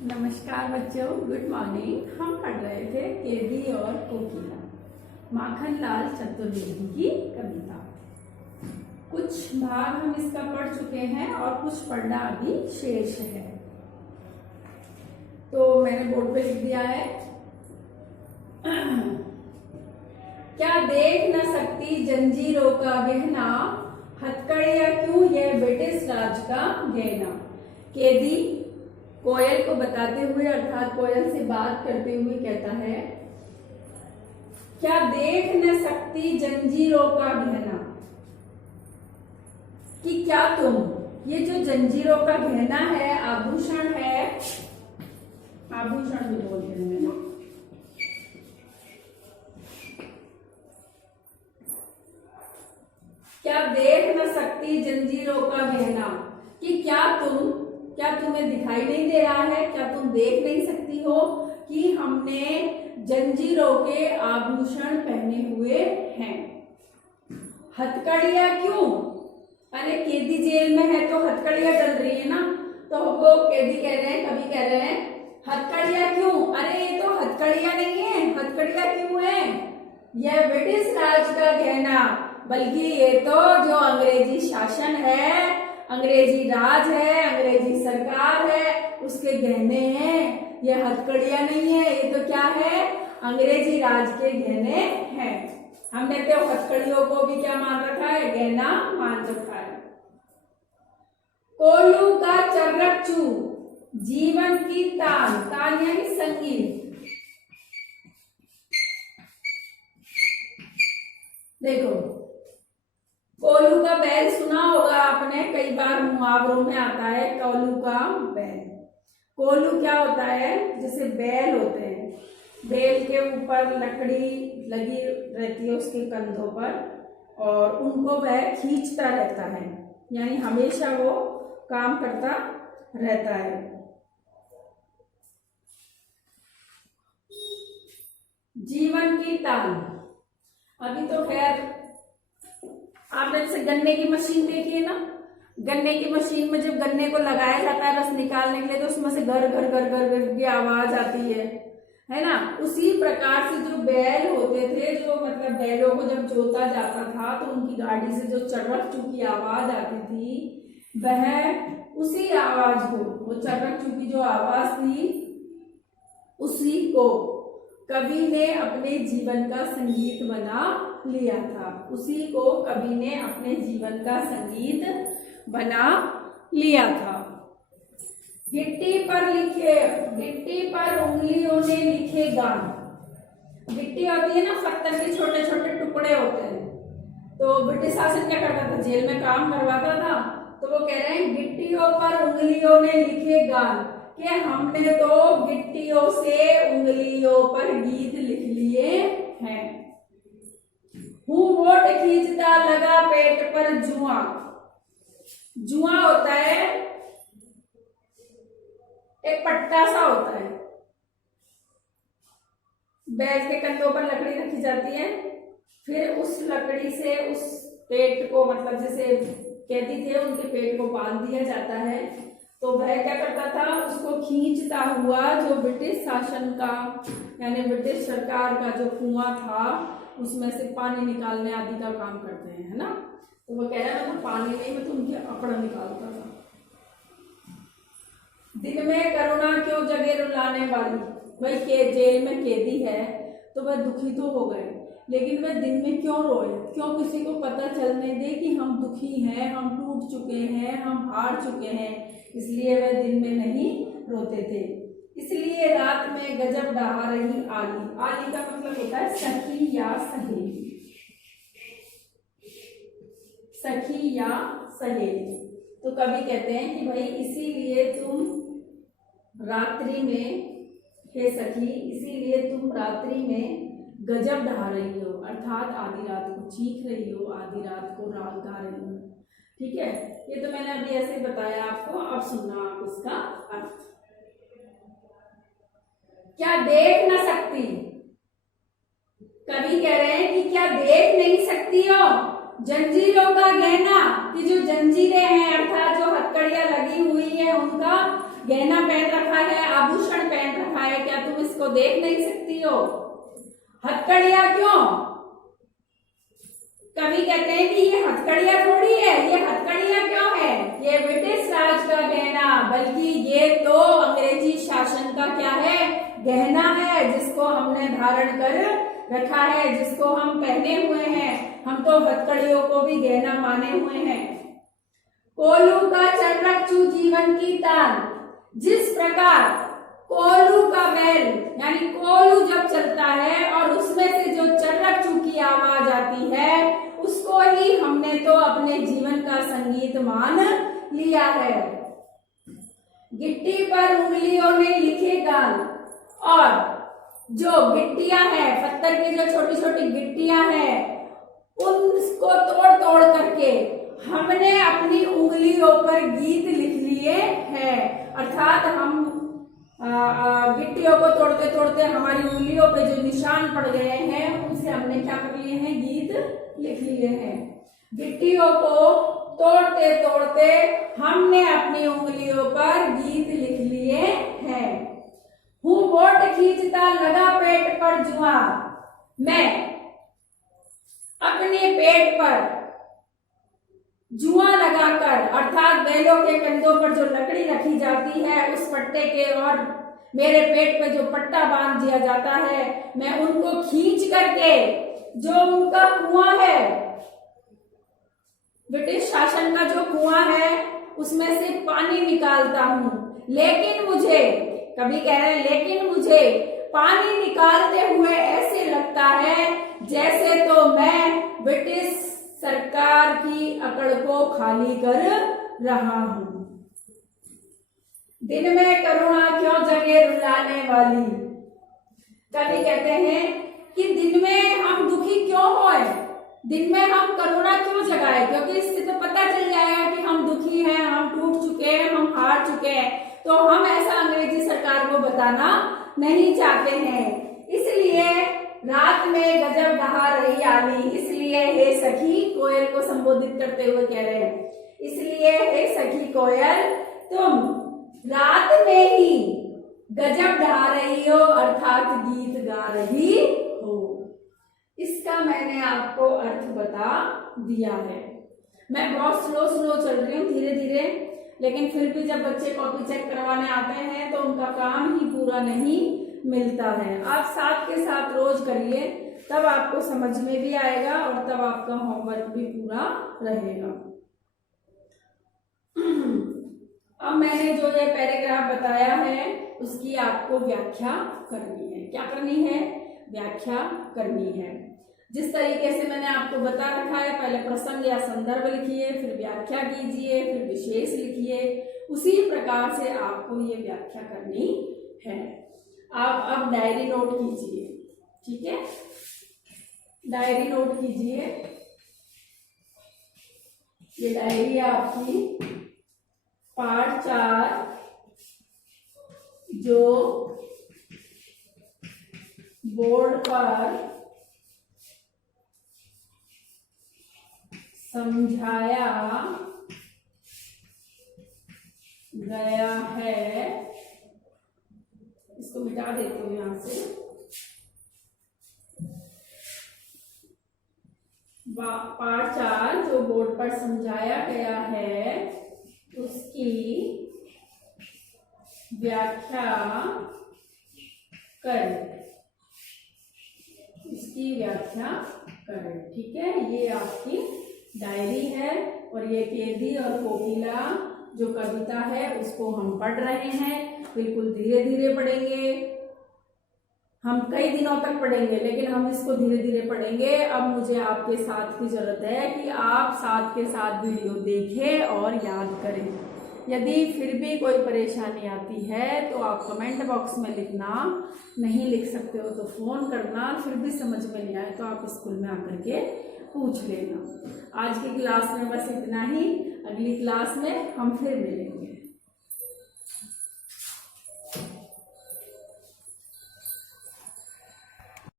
नमस्कार बच्चों, good morning. हम पढ़ रहे थे केदी और कोकिला, माखनलाल चतुर्वेदी की कविता। कुछ भाग हम इसका पढ़ चुके हैं और कुछ पढ़ना अभी शेष है। तो मैंने बोर्ड पे लिख दिया है, क्या देख न सकती जंजीरों का गहना, हथकड़ियां क्यों यह ब्रिटिश राज का गहना। केदी कोयल को बताते हुए अर्थात कोयल से बात करते हुए कहता है, क्या देख न सकती जंजीरों का गहना, कि क्या तुम ये जो जंजीरों का गहना है, आभूषण है, आभूषण भी बोलते हैं ना, क्या देख न सकती जंजीरों का गहना, कि क्या तुम्हें दिखाई नहीं दे रहा है, क्या तुम देख नहीं सकती हो कि हमने जंजीरों के आभूषण पहने हुए हैं। हथकड़ियां क्यों, अरे केदी जेल में है तो हथकड़ियां डल रही है ना, तो वो केदी कह रहे हैं, कवि कह रहे हैं हथकड़ियां क्यों, अरे ये तो हथकड़ियां नहीं है, हथकड़ियां क्यों है, यह ब्रिटिश राज का गहना, बल्कि ये तो जो अंग्रेजी शासन है, अंग्रेजी राज है, अंग्रेजी सरकार है, उसके गहने हैं। ये हथकड़ियां नहीं है, ये तो क्या है, अंग्रेजी राज के गहने हैं। हमने तो हथकड़ियों को भी क्या मान रखा है, गहना मान रखा है। कोल्लू का चर्रकचू जीवन की तान, तान यानी संगीत। देखो, कोल्लू का बैल सुना होगा आपने, कई बार मुहावरों में आता है कोल्लू का बैल। कोल्लू क्या होता है, जैसे बैल होते हैं, बैल के ऊपर लकड़ी लगी रहती है उसके कंधों पर, और उनको वह खींचता रहता है, यानी हमेशा वो काम करता रहता है। जीवन की तान, अभी तो खैर आपने जैसे गन्ने की मशीन देखी है ना, गन्ने की मशीन में जब गन्ने को लगाया जाता है रस निकालने के लिए, तो उसमें से घर घर घर घर घर की आवाज आती है ना। उसी प्रकार से जो बैल होते थे, जो मतलब बैलों को जब जोता जाता था तो उनकी गाड़ी से जो चर्रक चू की आवाज आती थी, वह उसी आवाज को, वो चर्रक चू की जो आवाज थी, उसी को कवि ने अपने जीवन का संगीत बना लिया था, उसी को कवि ने अपने जीवन का संगीत बना लिया था। गिट्टी पर उंगलियों ने लिखे गान। गिट्टी होती है ना, पत्थर के छोटे छोटे टुकड़े होते हैं। तो ब्रिटिश शासन क्या करता था, जेल में काम करवाता था, तो वो कह रहे हैं गिट्टियों पर उंगलियों ने लिखे गान, कि हमने तो गिट्टियों से उंगलियों पर गीत लिख लिए हैं। वोट खींचता लगा पेट पर जुआ। जुआ होता है एक पट्टा सा होता है, बैल के कंधों पर लकड़ी रखी जाती है, फिर उस लकड़ी से उस पेट को, मतलब जैसे कहती थे उनके पेट को बांध दिया जाता है। तो वह क्या करता था, उसको खींचता हुआ जो ब्रिटिश शासन का यानी ब्रिटिश सरकार का जो कुआं था, उसमें से पानी निकालने आदि का काम करते हैं, है ना। तो वो कह रहा है, मैं तो पानी नहीं, मैं तो उनकी अकड़ निकालता था। दिन में करुणा क्यों जगे रुलाने वाली, वही के जेल में कैदी है तो वह दुखी तो हो गए, लेकिन वह दिन में क्यों रोए, क्यों किसी को पता चलने दे कि हम दुखी हैं, हम टूट चुके हैं, हम हार चुके हैं, इसलिए वह दिन में नहीं रोते थे। इसलिए रात में गजब डहा रही आली। आली का मतलब होता है सखी या सहेली, सखी या सहेली। तो कवि कहते हैं कि भाई इसीलिए तुम रात्रि में, हे सखी, इसीलिए तुम रात्रि में गजब ढा रही हो, अर्थात आधी रात को चीख रही हो, आधी रात को राग गा रही हो। ठीक है, ये तो मैंने अभी ऐसे बताया आपको, अब सुनना आप इसका अर्थ। क्या देख न सकती, कवि कह रहे हैं कि क्या देख नहीं सकती हो जंजीरों का गहना, कि जो जंजीरें हैं अर्थात जो हथकड़ियां लगी हुई है उनका गहना पहन रखा है, आभूषण उसको देख नहीं सकती हो? हथकड़ियां क्यों? कभी कहते हैं कि ये हथकड़ियां थोड़ी है, ये हथकड़ियां क्यों है? ये ब्रिटिश राज का गहना, बल्कि ये तो अंग्रेजी शासन का क्या है? गहना है, जिसको हमने धारण कर रखा है, जिसको हम पहने हुए हैं। हम तो हथकड़ियों को भी गहना माने हुए हैं। कोल्हू का चर्रकचू जीवन की तान। जिस प्रकार कोल्हू का बैल यानी कोल्हू जब चलता है और उसमें से जो चर्रकचू की आवाज आती है, उसको ही हमने तो अपने जीवन का संगीत मान लिया है। गिट्टी पर उंगलियों ने लिखे गान। और जो गिट्टियां हैं, पत्थर की जो छोटी छोटी गिट्टियां हैं, उनको तोड़ तोड़ करके हमने अपनी उंगलियों पर गीत लिख लिए हैं। अर्थात हम गिट्टियों को तोड़ते तोड़ते हमारी उंगलियों पे जो निशान पड़ गए हैं, उनसे हमने क्या कर लिए हैं? गीत लिख लिए हैं। गिट्टियों को तोड़ते तोड़ते हमने अपनी उंगलियों पर गीत लिख लिए हैं। हूँ वोट खींचता लगा पेट पर जुआ। मैं अपने पेट पर जुआ लगाकर, अर्थात बैलों के कंधों पर जो लकड़ी रखी जाती है, उस पट्टे के और मेरे पेट पे जो पट्टा बांध दिया जाता है, मैं उनको खींच करके जो उनका कुआं है, ब्रिटिश शासन का जो कुआं है, उसमें से पानी निकालता हूं। लेकिन मुझे, कभी कह रहे हैं, लेकिन मुझे पानी निकालते हुए ऐसे लगता है जैसे तो मैं ब्रिटिश सरकार की अकड़ को खाली कर रहा हूं। दिन में करुणा क्यों जगे रुलाने वाली। कभी कहते हैं कि दिन में हम दुखी क्यों होए, दिन में हम करुणा क्यों जगाए, क्योंकि इससे तो पता चल जाएगा कि हम दुखी हैं, हम टूट चुके हैं, हम हार चुके हैं। तो हम ऐसा अंग्रेजी सरकार को बताना नहीं चाहते हैं। इसलिए रात में गजब ढहा रही आली। इसलिए हे सखी, कोयल को संबोधित करते हुए कह रहे हैं, इसलिए हे सखी कोयल, तुम रात में ही गजब ढा रही हो, अर्थात गीत गा रही हो। इसका मैंने आपको अर्थ बता दिया है। मैं बहुत स्लो चल रही हूँ, धीरे धीरे, लेकिन फिर भी जब बच्चे कॉपी चेक करवाने आते हैं तो उनका काम ही पूरा नहीं मिलता है। आप साथ के साथ रोज करिए, तब आपको समझ में भी आएगा और तब आपका होमवर्क भी पूरा रहेगा। अब मैंने जो ये पैराग्राफ बताया है, उसकी आपको व्याख्या करनी है। क्या करनी है? व्याख्या करनी है। जिस तरीके से मैंने आपको बता रखा है, पहले प्रसंग या संदर्भ लिखिए, फिर व्याख्या कीजिए, फिर विशेष लिखिए, उसी प्रकार से आपको ये व्याख्या करनी है। आप अब डायरी नोट कीजिए, ठीक है? डायरी नोट कीजिए। ये डायरी है आपकी, पाठ 4, जो बोर्ड पर समझाया गया है। इसको मिटा देती हूँ यहां से। पाठ 4 जो बोर्ड पर समझाया गया है, उसकी व्याख्या करें। इसकी व्याख्या करें, ठीक है? ये आपकी डायरी है और ये केदी और कोकिला जो कविता है, उसको हम पढ़ रहे हैं। बिल्कुल धीरे धीरे पढ़ेंगे, हम कई दिनों तक पढ़ेंगे, लेकिन हम इसको धीरे धीरे पढ़ेंगे। अब मुझे आपके साथ की जरूरत है कि आप साथ के साथ वीडियो देखें और याद करें। यदि फिर भी कोई परेशानी आती है तो आप कमेंट बॉक्स में लिखना, नहीं लिख सकते हो तो फ़ोन करना, फिर भी समझ में नहीं आए तो आप स्कूल में आकर के पूछ लेना। आज की क्लास में बस इतना ही, अगली क्लास में हम फिर मिलेंगे।